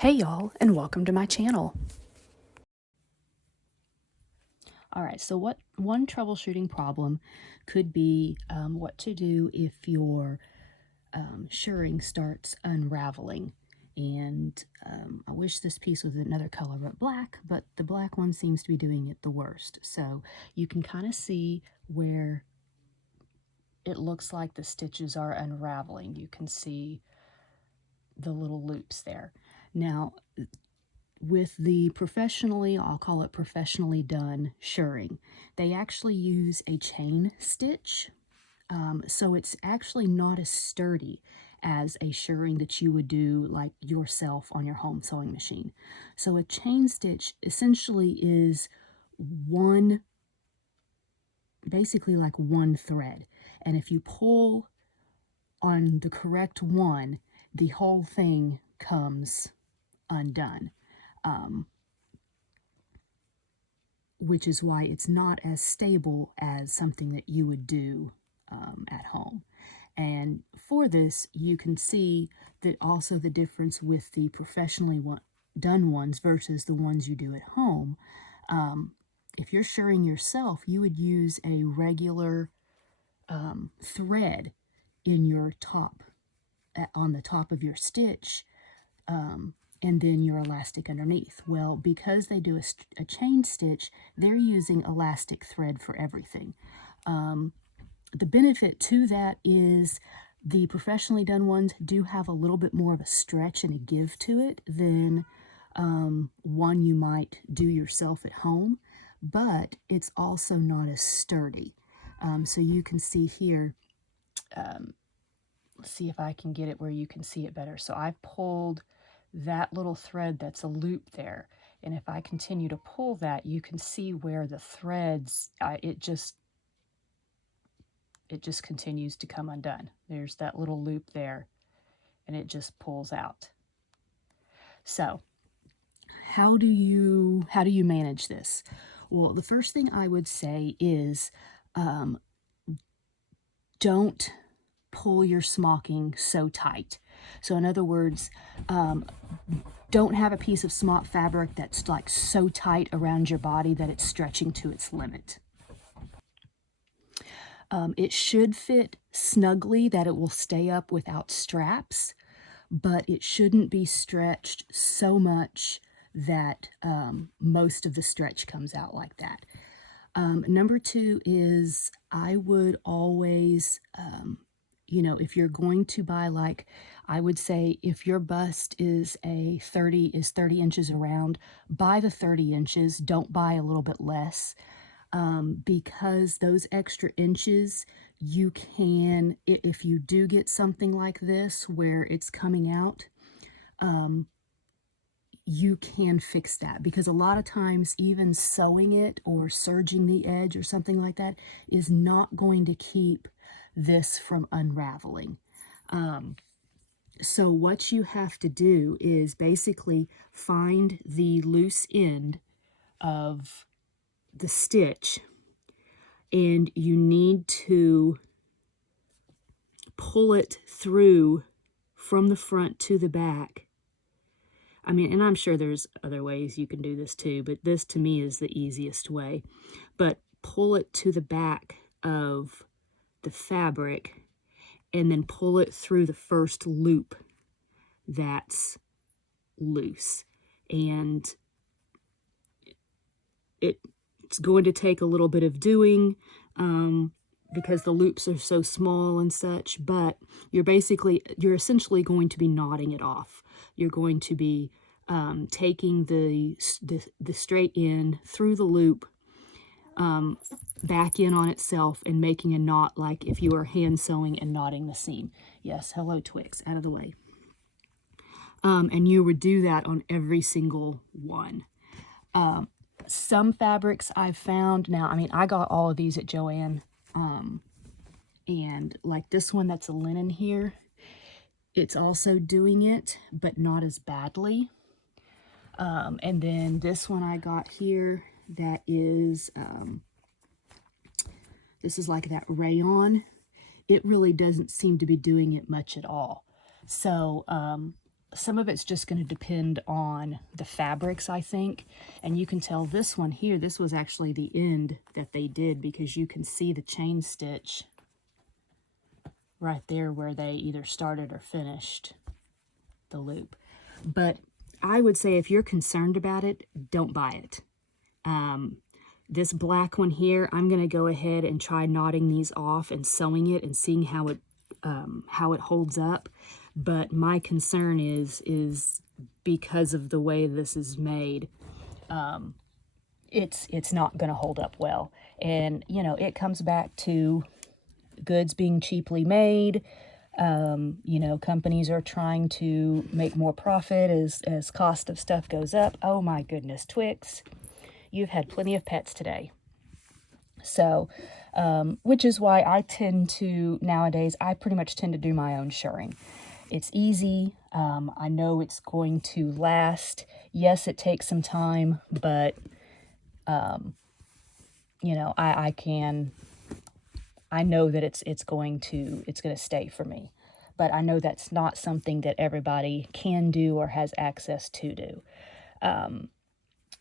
Hey y'all, and welcome to my channel. Alright, so one troubleshooting problem could be what to do if your shirring starts unraveling. And I wish this piece was another color but black, but the black one seems to be doing it the worst. So you can kind of see where it looks like the stitches are unraveling. You can see the little loops there. Now, with the I'll call it professionally done shirring, they actually use a chain stitch. So it's actually not as sturdy as a shirring that you would do like yourself on your home sewing machine. So a chain stitch essentially is basically like one thread. And if you pull on the correct one, the whole thing comes undone. Which is why it's not as stable as something that you would do at home. And for this, you can see that also the difference with the professionally done ones versus the ones you do at home. If you're shirring yourself, you would use a regular thread in your top, on the top of your stitch, and then your elastic underneath. Well, because they do a chain stitch, they're using elastic thread for everything. The benefit to that is the professionally done ones do have a little bit more of a stretch and a give to it than one you might do yourself at home, but it's also not as sturdy. So you can see here, let's see if I can get it where you can see it better. So I've pulled that little thread that's a loop there, and if I continue to pull that, you can see where the threads, it just continues to come undone. There's that little loop there, and it just pulls out. So how do you manage this? Well, the first thing I would say is don't pull your smocking so tight. So in other words, don't have a piece of smock fabric that's like so tight around your body that it's stretching to its limit. It should fit snugly, that it will stay up without straps, but it shouldn't be stretched so much that most of the stretch comes out like that. Number two is I would always, if you're going to buy, like, I would say if your bust is 30 inches around, buy the 30 inches. Don't buy a little bit less, because those extra inches, you can, if you do get something like this where it's coming out, you can fix that, because a lot of times even sewing it or serging the edge or something like that is not going to keep this from unraveling. So what you have to do is basically find the loose end of the stitch, and you need to pull it through from the front to the back. I mean, and I'm sure there's other ways you can do this too, but this to me is the easiest way. But pull it to the back of the fabric and then pull it through the first loop that's loose. And it's going to take a little bit of doing because the loops are so small and such, but you're essentially going to be knotting it off. You're going to be taking the straight end through the loop, back in on itself, and making a knot like if you were hand sewing and knotting the seam. Yes, hello Twix, out of the way. And you would do that on every single one. Some fabrics I've found, now, I mean, I got all of these at Joann, and like this one that's a linen here, it's also doing it, but not as badly. And then this one I got here, that is, this is like that rayon. It really doesn't seem to be doing it much at all. So some of it's just going to depend on the fabrics, I think. And you can tell this one here, this was actually the end that they did, because you can see the chain stitch right there where they either started or finished the loop. But I would say if you're concerned about it, don't buy it. This black one here, I'm going to go ahead and try knotting these off and sewing it and seeing how it holds up. But my concern is because of the way this is made, it's not going to hold up well. And, you know, it comes back to goods being cheaply made. You know, companies are trying to make more profit as cost of stuff goes up. Oh my goodness, Twix, you've had plenty of pets today. So, which is why I tend to, nowadays, I pretty much tend to do my own shirring. It's easy. I know it's going to last. Yes, it takes some time, but, you know, I know that it's going to stay for me. But I know that's not something that everybody can do or has access to do.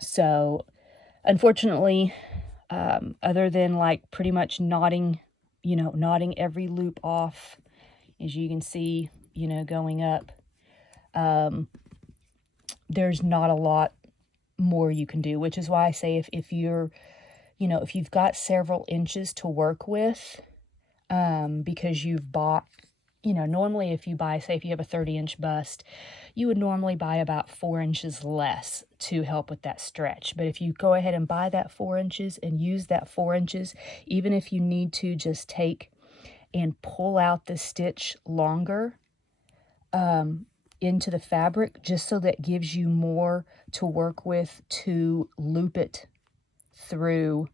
So, unfortunately, other than like pretty much knotting every loop off, as you can see, you know, going up, there's not a lot more you can do, which is why I say if you're, you know, if you've got several inches to work with, because you've bought, you know, normally if you buy, say if you have a 30-inch bust, you would normally buy about 4 inches less to help with that stretch. But if you go ahead and buy that 4 inches and use that 4 inches, even if you need to just take and pull out the stitch longer into the fabric, just so that gives you more to work with to loop it through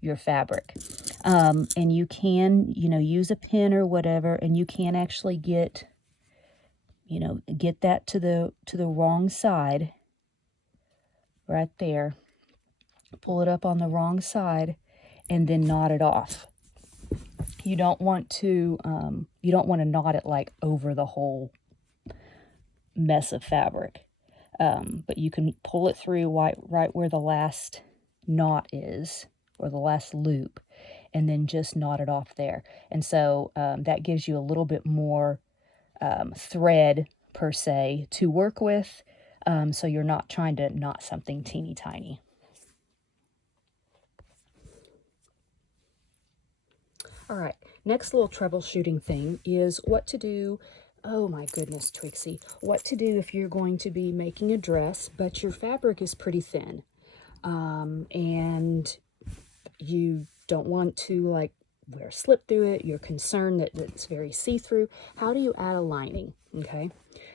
your fabric. And you can, you know, use a pin or whatever, and you can actually get that to the wrong side right there. Pull it up on the wrong side and then knot it off. You don't want to knot it like over the whole mess of fabric. But you can pull it through right where the last knot is, or the last loop, and then just knot it off there. And so that gives you a little bit more thread per se to work with, so you're not trying to knot something teeny tiny. All right, next little troubleshooting thing is what to do. Oh my goodness, Twixie, what to do if you're going to be making a dress, but your fabric is pretty thin, and you don't want to like wear a slip through it. You're concerned that it's very see-through. How do you add a lining? Okay,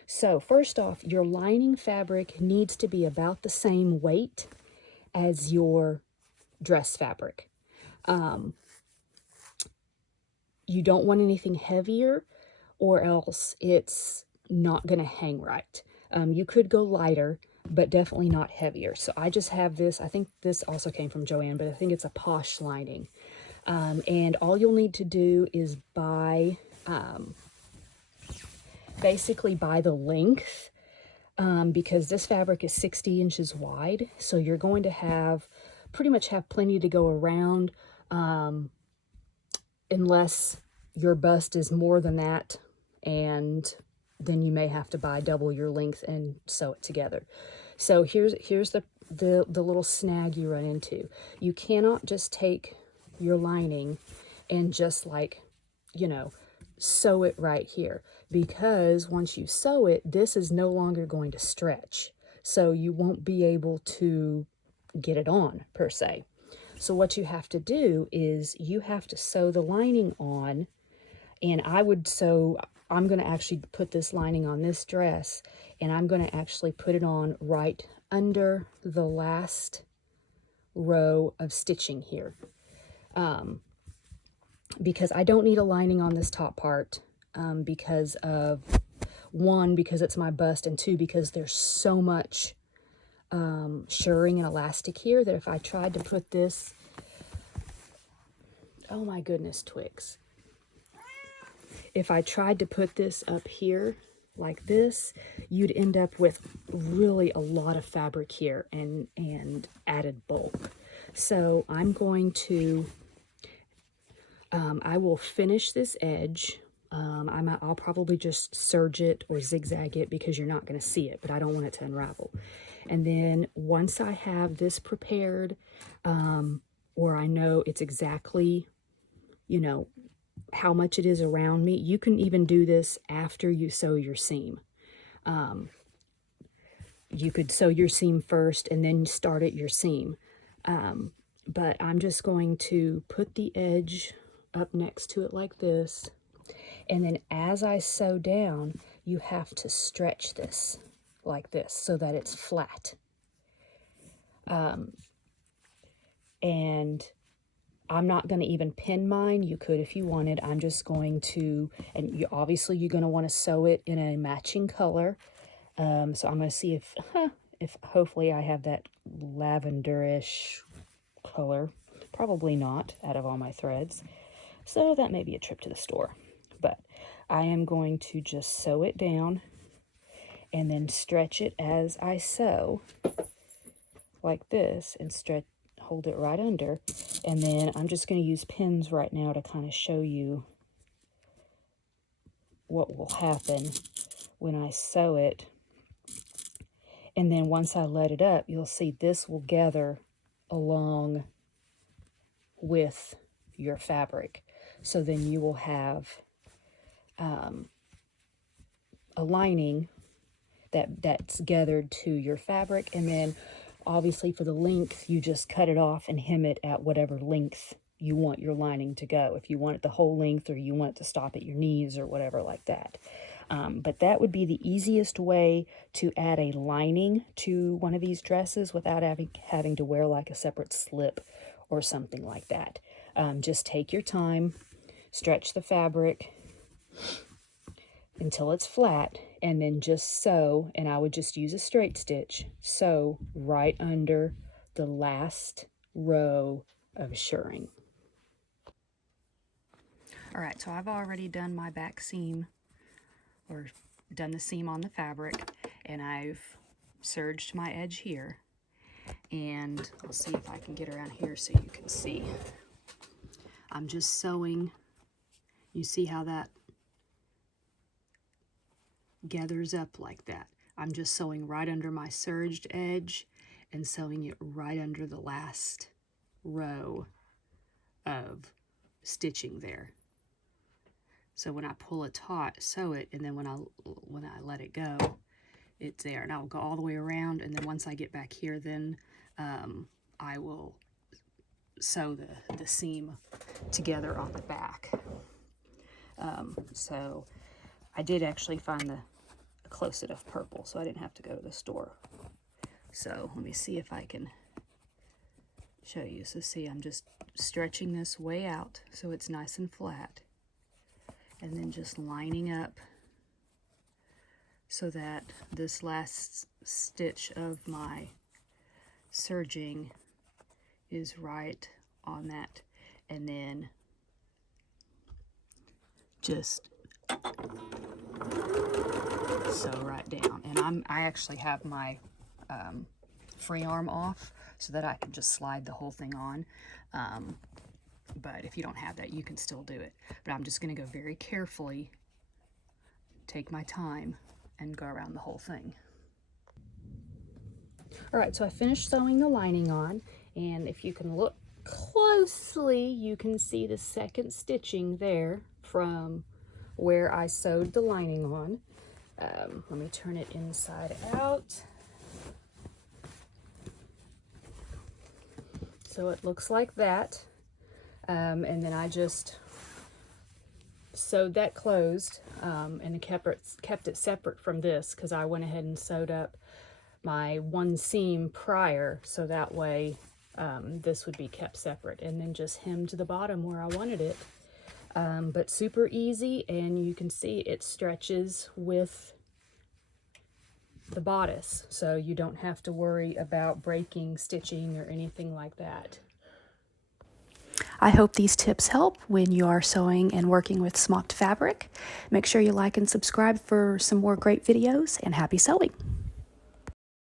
so first off, your lining fabric needs to be about the same weight as your dress fabric. You don't want anything heavier, or else it's not going to hang right. You could go lighter, but definitely not heavier. So I just have this. I think this also came from Joann, but I think it's a Posh lining. And all you'll need to do is basically buy the length, because this fabric is 60 inches wide. So you're going to pretty much have plenty to go around, unless your bust is more than that, and then you may have to buy double your length and sew it together. So here's the little snag you run into. You cannot just take your lining and just like, you know, sew it right here, because once you sew it, this is no longer going to stretch. So you won't be able to get it on per se. So what you have to do is you have to sew the lining on, and I'm going to actually put this lining on this dress, and I'm going to actually put it on right under the last row of stitching here. Because I don't need a lining on this top part, because of, one, because it's my bust, and two, because there's so much shirring and elastic here that if I tried to put this, oh my goodness, Twix, if I tried to put this up here, like this, you'd end up with really a lot of fabric here and added bulk. So I'm going to, I will finish this edge. I'll probably just serge it or zigzag it because you're not going to see it, but I don't want it to unravel. And then once I have this prepared, or I know it's exactly, you know, how much it is around me, you can even do this after you sew your seam. You could sew your seam first and then start at your seam. But I'm just going to put the edge up next to it like this. And then as I sew down, you have to stretch this like this so that it's flat. And I'm not going to even pin mine. You could if you wanted. I'm just going to, and obviously you're going to want to sew it in a matching color. So I'm going to see if hopefully I have that lavenderish color. Probably not out of all my threads. So that may be a trip to the store. But I am going to just sew it down and then stretch it as I sew like this and hold it right under. And then I'm just going to use pins right now to kind of show you what will happen when I sew it. And then once I let it up, you'll see this will gather along with your fabric. So then you will have a lining that's gathered to your fabric. And then obviously for the length, you just cut it off and hem it at whatever length you want your lining to go. If you want it the whole length or you want it to stop at your knees or whatever like that. But that would be the easiest way to add a lining to one of these dresses without having to wear like a separate slip or something like that. Just take your time, stretch the fabric until it's flat, and then just sew, and I would just use a straight stitch, sew right under the last row of shirring. All right, so I've already done my back seam, or done the seam on the fabric, and I've serged my edge here. And I'll see if I can get around here so you can see. I'm just sewing. You see how that gathers up like that. I'm just sewing right under my serged edge and sewing it right under the last row of stitching there. So when I pull it taut, sew it, and then when I let it go, it's there. And I'll go all the way around, and then once I get back here, then I will sew the seam together on the back. So I did actually find a close enough purple, so I didn't have to go to the store. So let me see if I can show you. So see, I'm just stretching this way out so it's nice and flat, and then just lining up so that this last stitch of my serging is right on that, and then just sew right down. And I actually have my free arm off so that I can just slide the whole thing on. But if you don't have that, you can still do it. But I'm just going to go very carefully, take my time, and go around the whole thing. All right, so I finished sewing the lining on, and if you can look closely, you can see the second stitching there from where I sewed the lining on. Let me turn it inside out. So it looks like that. And then I just sewed that closed and kept it separate from this, because I went ahead and sewed up my one seam prior, so that way this would be kept separate, and then just hemmed to the bottom where I wanted it. But super easy, and you can see it stretches with the bodice, so you don't have to worry about breaking stitching or anything like that. I hope these tips help when you are sewing and working with smocked fabric. Make sure you like and subscribe for some more great videos, and happy sewing!